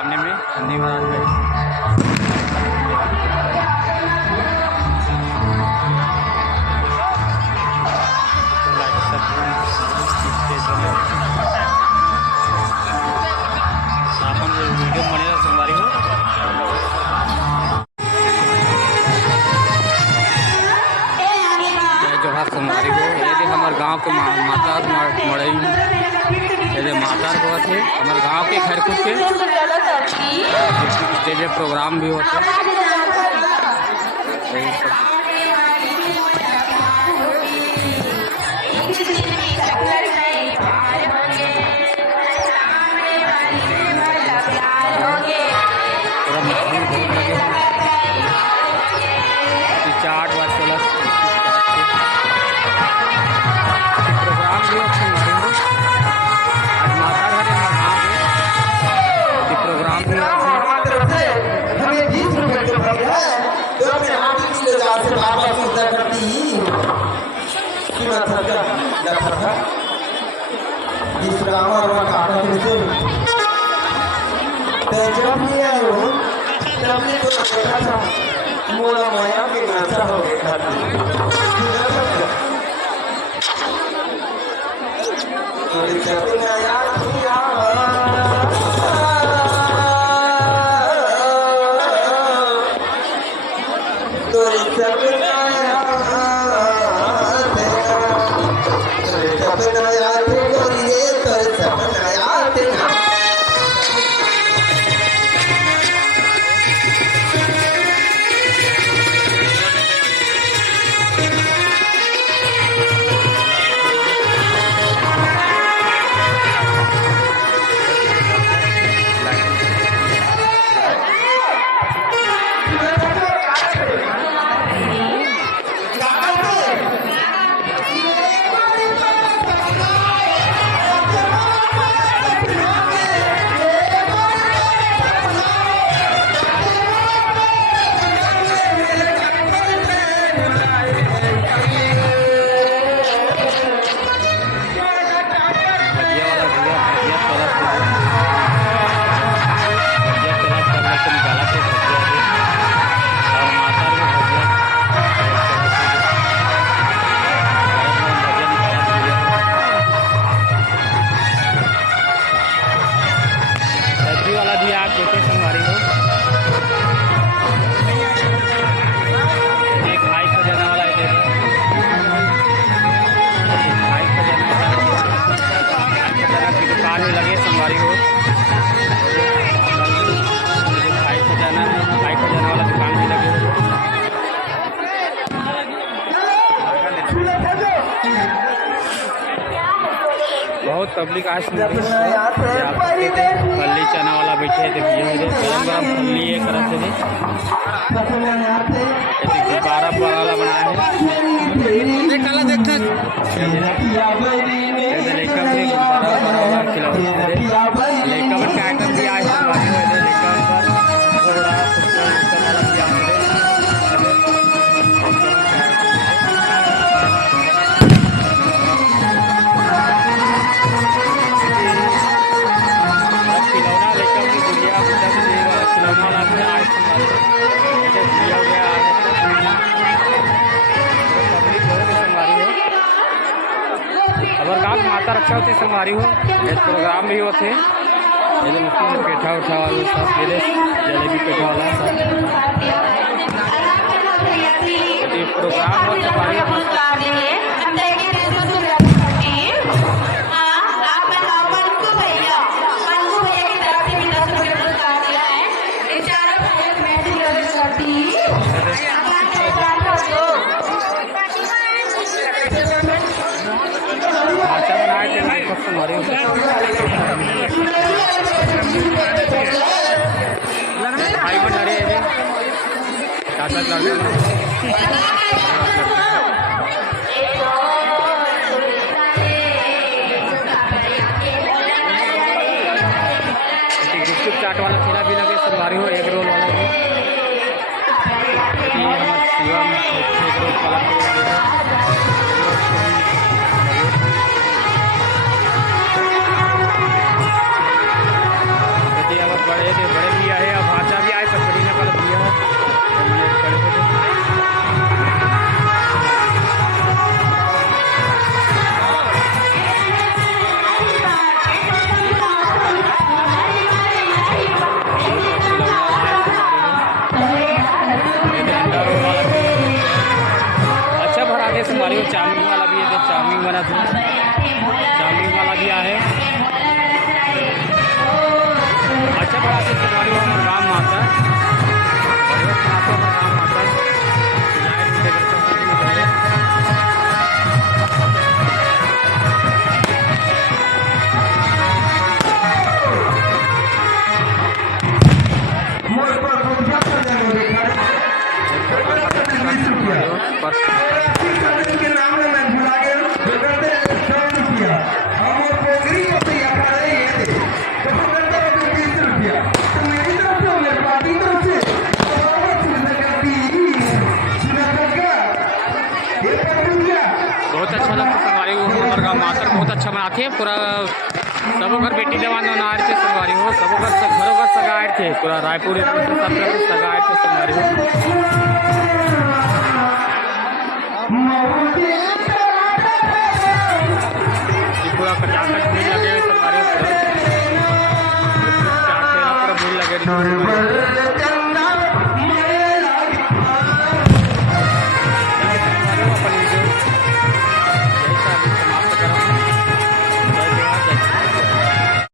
सामने में नंदी महाराज बैठे। अपन वीडियो बने संगवारी हो जोहार संगवारी हो। ये हमारे गांव के माता मड़ई ये माता बहुत है हमारे गांव के खैरकुट के स्टेज प्रोग्राम भी होते हैं। चाट बात चला प्रोग्राम भी आज माता घर प्रोग्राम भी मोला माया के नाचा हो गया लगे संगवारी हो बाइक सजाना है बाइक सजाने वाला दुकान भी लगे बहुत पब्लिक आज फली चना वाला बैठे थे गरम गरम फली एक तरह से गुब्बारा वाला बनाया है माता रक्षा होती संगवारी हो प्रोग्राम भी होते मुस्लिम पेठा उठा वाला सब जलेबी पेठा वाला सब प्रोग्राम हो भाई बन रहे हैं गुपचुप चाट वाला ठेला भी लगे संगवारी हो एग रोल वाला भी शिवम एग रोल वाला बड़े थे पूरा सबो घर बेटी देवान आ रहे थे संगवारी हो, सबो घर घरों घर सगा आए थे पूरा रायपुर सब सगा आए थे संगवारी हो। पूरा खटाखट में लगे हुए संगवारी हो।